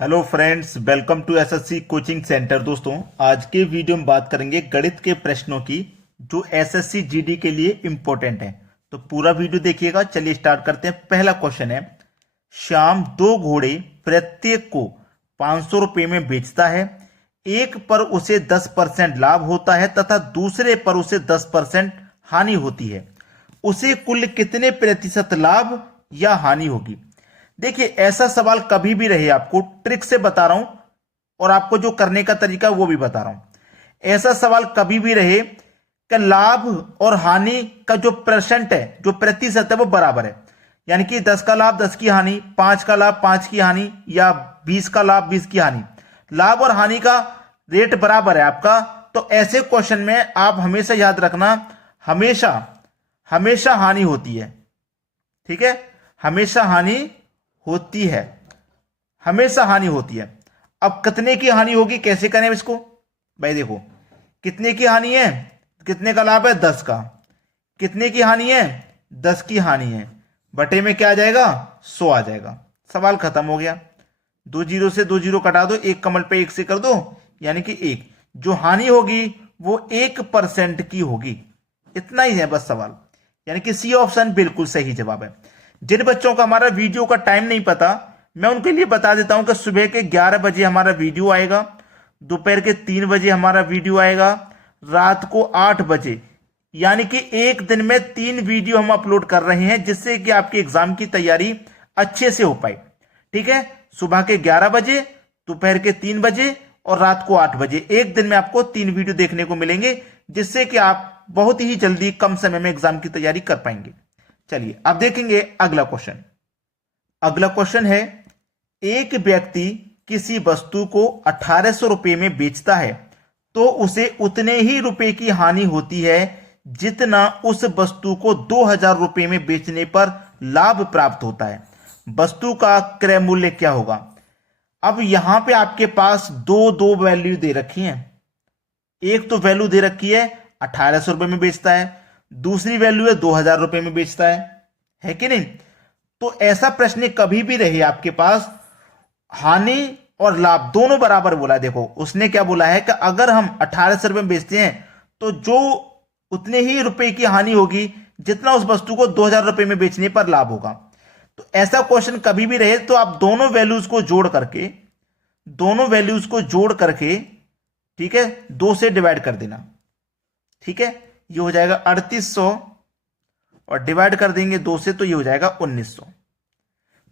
Hello friends, welcome to SSC coaching centre. दोस्तों, आज के वीडियो में बात करेंगे गणित के प्रश्नों की जो एसएससी जीडी के लिए इंपॉर्टेंट है। तो पूरा वीडियो देखिएगा। चलिए स्टार्ट करते हैं। पहला क्वेश्चन है, श्याम दो घोड़े प्रत्येक को 500 रुपये में बेचता है। एक पर उसे 10% लाभ होता है तथा दूसरे पर उसे 10% हानि होती है। उसे कुल कितने प्रतिशत लाभ या हानि होगी? देखिए, ऐसा सवाल कभी भी रहे, आपको ट्रिक से बता रहा हूं और आपको जो करने का तरीका है वो भी बता रहा हूं। ऐसा सवाल कभी भी रहे कि लाभ और हानि का जो परसेंट है, जो प्रतिशत है, वो बराबर है। यानी कि 10 का लाभ 10 की हानि, 5 का लाभ 5 की हानि, या 20 का लाभ 20 की हानि, लाभ और हानि का रेट बराबर है आपका। तो ऐसे क्वेश्चन में आप हमेशा याद रखना, हमेशा हमेशा हानि होती है। ठीक है, हमेशा हानि होती है, हमेशा हानि होती है। अब कितने की हानि होगी, कैसे करें इसको? भाई देखो, कितने की हानि है, कितने का लाभ है? 10 का। कितने की हानि है? 10 की हानि है। बटे में क्या आ जाएगा? 100 आ जाएगा। सवाल खत्म हो गया। 2 जीरो से 2 जीरो कटा दो, एक कमल पे 1 से कर दो, यानी कि 1। जो हानि होगी वो 1% की होगी। इतना ही है बस सवाल। यानी कि सी ऑप्शन बिल्कुल सही जवाब है। जिन बच्चों का हमारा वीडियो का टाइम नहीं पता, मैं उनके लिए बता देता हूं कि सुबह के 11 बजे हमारा वीडियो आएगा, दोपहर के 3 बजे हमारा वीडियो आएगा, रात को 8 बजे। यानी कि एक दिन में 3 वीडियो हम अपलोड कर रहे हैं, जिससे कि आपके एग्जाम की तैयारी अच्छे से हो पाए। ठीक है, सुबह के 11 बजे, दोपहर के 3 बजे और रात को 8 बजे। एक दिन में आपको 3 वीडियो देखने को मिलेंगे, जिससे कि आप बहुत ही जल्दी कम समय में एग्जाम की तैयारी कर पाएंगे। चलिए अब देखेंगे अगला क्वेश्चन। अगला क्वेश्चन है, एक व्यक्ति किसी वस्तु को 1800 रुपये में बेचता है तो उसे उतने ही रुपए की हानि होती है जितना उस वस्तु को 2000 रुपये में बेचने पर लाभ प्राप्त होता है। वस्तु का क्रय मूल्य क्या होगा? अब यहां पे आपके पास दो दो वैल्यू दे रखी हैं। एक तो वैल्यू दे रखी है 1800 रुपये में बेचता है, दूसरी वैल्यू है 2000 रुपये में बेचता है कि नहीं? तो ऐसा प्रश्न कभी भी रहे आपके पास, हानि और लाभ दोनों बराबर बोला है। देखो, उसने क्या बोला है कि अगर हम 1800 रुपये में बेचते हैं तो जो उतने ही रुपए की हानि होगी जितना उस वस्तु को 2000 रुपये में बेचने पर लाभ होगा। तो ऐसा क्वेश्चन कभी भी रहे तो आप दोनों वैल्यूज को जोड़ करके, ठीक है, 2 से डिवाइड कर देना। ठीक है, ये हो जाएगा 3800 और डिवाइड कर देंगे 2 से तो ये हो जाएगा 1900।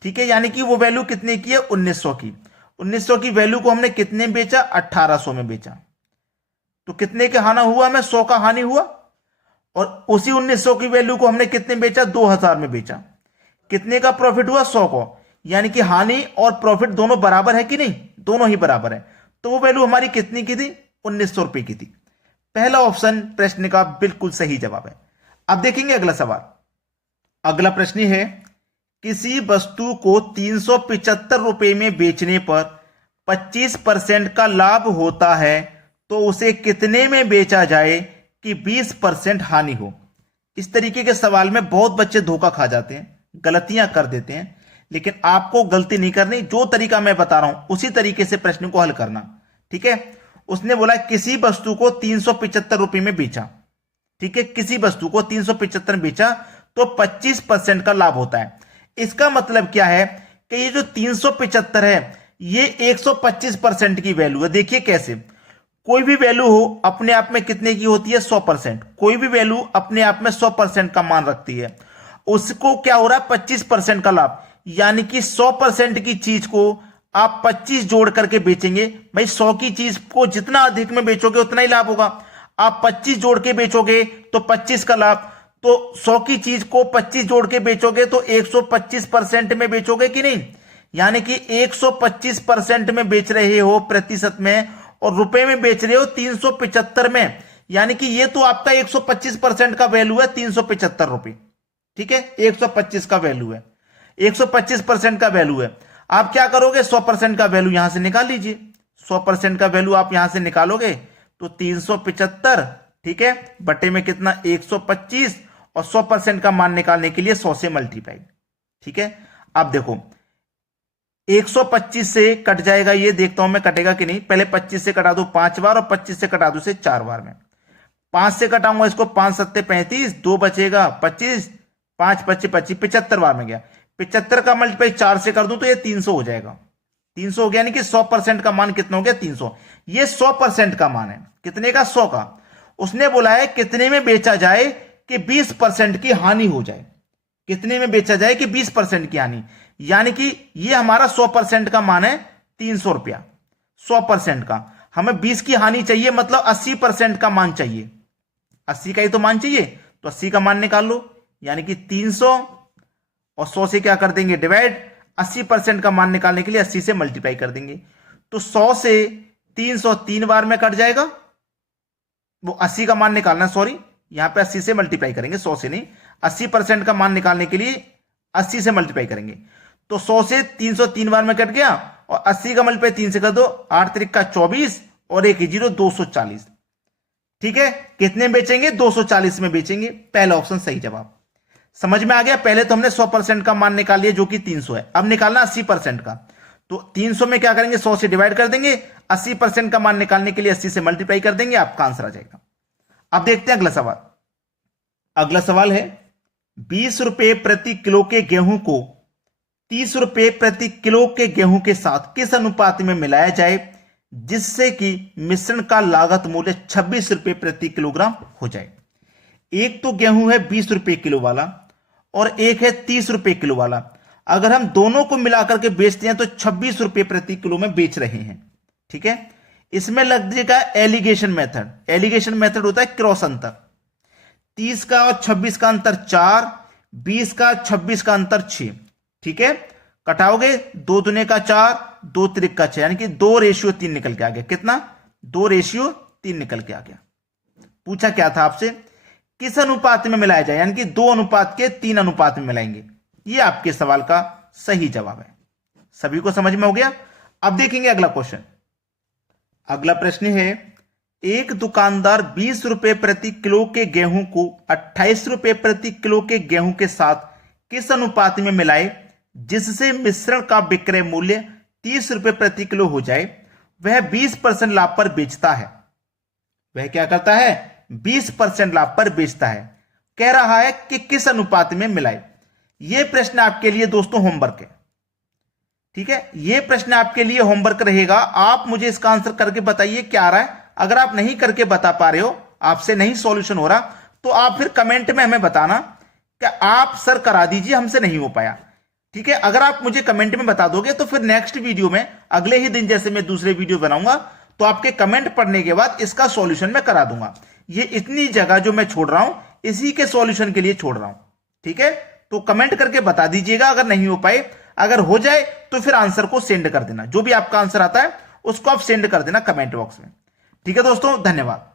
ठीक है, यानी कि वो वैल्यू कितने की है? 1900 की। 1900 की वैल्यू को हमने कितने में बेचा? 1800 में बेचा। तो कितने का हानि हुआ? हमें 100 का हानि हुआ। और उसी 1900 की वैल्यू को हमने कितने में बेचा? 2000 में बेचा। कितने का प्रॉफिट हुआ? 100 को। यानी कि हानि और प्रॉफिट दोनों बराबर है कि नहीं? दोनों ही बराबर है। तो वो वैल्यू हमारी कितनी की थी? 1900 रुपए की थी। पहला ऑप्शन प्रश्न का बिल्कुल सही जवाब है। अब देखेंगे अगला सवाल। अगला प्रश्न है, किसी वस्तु को 375 रुपए में बेचने पर 25% का लाभ होता है तो उसे कितने में बेचा जाए कि 20% हानि हो? इस तरीके के सवाल में बहुत बच्चे धोखा खा जाते हैं, गलतियां कर देते हैं। लेकिन आपको गलती नहीं करनी, जो तरीका मैं बता रहा हूं उसी तरीके से प्रश्न को हल करना। ठीक है, उसने बोला किसी वस्तु को 375 रुपए में बेचा। ठीक है, किसी वस्तु को 375 में बेचा तो 25% का लाभ होता है। इसका मतलब क्या है कि ये जो 375 है ये 125% की वैल्यू है। देखिए कैसे, कोई भी वैल्यू हो अपने आप में कितने की होती है? 100%। कोई भी वैल्यू अपने आप में 100% का मान रखती है। उसको क्या हो रहा है? 25% का लाभ। यानी कि 100% की चीज को आप 25 जोड़ करके बेचेंगे। भाई 100 की चीज को जितना अधिक में बेचोगे उतना ही लाभ होगा। आप 25 जोड़ के बेचोगे तो 25 का लाभ। तो 100 की चीज को 25 जोड़ के बेचोगे तो 125% में बेचोगे कि नहीं? यानी कि 125% में बेच रहे हो प्रतिशत में, और रुपए में बेच रहे हो 375 में। यानी कि ये तो आपका 125% का वैल्यू है, 375 रुपए। ठीक है, 125 का वैल्यू है, 125% का वैल्यू है। आप क्या करोगे? 100% का वैल्यू यहां से निकाल लीजिए। 100% का वैल्यू आप यहां से निकालोगे तो 375, ठीक है, बटे में कितना? 125, और 100% का मान निकालने के लिए 100 से मल्टीप्लाई। ठीक है, अब देखो 125 से कट जाएगा, ये देखता हूं मैं कटेगा कि नहीं। पहले 25 से कटा दो 5 बार और 25 से कटा दो से 4 बार में। 5 से कटाऊंगा इसको, 5 सत्ते 35, 2 बचेगा 25, 5 25 25, 75 बार में गया। 75 का मल्टीप्लाई 4 से कर दूं तो ये 300 हो जाएगा। 300 हो गया, यानी कि 100% का मान कितना हो गया? 300। ये 100% का मान है। कितने का? 100 का। उसने बोला है कितने में बेचा जाए कि 20% की हानि हो जाए। कितने में बेचा जाए कि 20% की हानि, यानी कि ये हमारा 100% का मान है 300 रुपया। 100% का हमें 20 की हानि चाहिए, मतलब 80% का मान चाहिए। 80 का ही तो मान चाहिए, तो 80 का मान निकाल लो, यानी कि 300 और 100 से क्या कर देंगे? डिवाइड। 80% का मान निकालने के लिए 80 से मल्टीप्लाई कर देंगे, तो 100 से 300 3 बार में कट जाएगा। वो 80 का मान निकालना, सॉरी, यहां पे 80 से मल्टीप्लाई करेंगे, 100 से नहीं। 80% का मान निकालने के लिए 80 से मल्टीप्लाई करेंगे, तो 100 से 300 3 बार में कट गया, और 80 का मल्टीप्लाई 3 से कर दो, 8 त्रिक का 24 और 1 0, 240। ठीक है, कितने में बेचेंगे? 240 में बेचेंगे। पहला ऑप्शन सही जवाब। समझ में आ गया? पहले तो हमने 100% का मान निकाल लिया जो कि 300 है, अब निकालना 80% का। तो 300 में क्या करेंगे? 100 से डिवाइड कर देंगे, 80% का मान निकालने के लिए 80 से मल्टीप्लाई कर देंगे, आपका आंसर आ जाएगा। अब देखते हैं अगला सवाल। अगला सवाल है 20 रुपए प्रति किलो के गेहूं को 30 रुपए प्रति किलो के गेहूं के साथ किस अनुपात में मिलाया जाए जिससे कि मिश्रण का लागत मूल्य 26 रुपए प्रति किलोग्राम हो जाए। एक तो गेहूं है 20 रुपए किलो वाला और एक है 30 रुपए किलो वाला। अगर हम दोनों को मिलाकर के बेचते हैं तो 26 रुपए प्रति किलो में बेच रहे हैं। ठीक है, इसमें लग जाएगा एलिगेशन मेथड। एलिगेशन मेथड होता है क्रॉस अंतर। 30 का और 26 का अंतर 4, 20 का 26 का अंतर 6। ठीक है, कटाओगे 2 दूने का 4, 2 त्रिक का 6, यानी कि 2:3 निकल के आ गया। कितना? 2:3 निकल के आ गया। पूछा क्या था आपसे? किस अनुपात में मिलाया जाए, यानी कि 2 अनुपात के 3 अनुपात में मिलाएंगे। ये आपके सवाल का सही जवाब है। सभी को समझ में हो गया? अब देखेंगे अगला क्वेश्चन। अगला प्रश्न है एक दुकानदार 20 रुपए प्रति किलो के गेहूं को 28 रुपए प्रति किलो के गेहूं के साथ किस अनुपात में मिलाए जिससे मिश्रण का विक्रय मूल्य 30 रुपए प्रति किलो हो जाए। वह 20% लाभ पर बेचता है। वह क्या करता है? 20% लाभ पर बेचता है। कह रहा है कि किस अनुपात में मिलाए। यह प्रश्न आपके लिए दोस्तों होमवर्क है। ठीक है, यह प्रश्न आपके लिए होमवर्क रहेगा। आप मुझे इसका आंसर करके बताइए क्या आ रहा है। अगर आप नहीं करके बता पा रहे हो, आपसे नहीं सॉल्यूशन हो रहा, तो आप फिर कमेंट में हमें बताना कि आप सर करा दीजिए, हमसे नहीं हो पाया। ठीक है, अगर आप मुझे कमेंट में बता दोगे तो फिर नेक्स्ट वीडियो में अगले ही दिन जैसे मैं दूसरे वीडियो बनाऊंगा तो आपके कमेंट पढ़ने के बाद इसका सॉल्यूशन मैं करा दूंगा। ये इतनी जगह जो मैं छोड़ रहा हूं इसी के सॉल्यूशन के लिए छोड़ रहा हूं। ठीक है, तो कमेंट करके बता दीजिएगा अगर नहीं हो पाए। अगर हो जाए तो फिर आंसर को सेंड कर देना। जो भी आपका आंसर आता है उसको आप सेंड कर देना कमेंट बॉक्स में। ठीक है दोस्तों, धन्यवाद।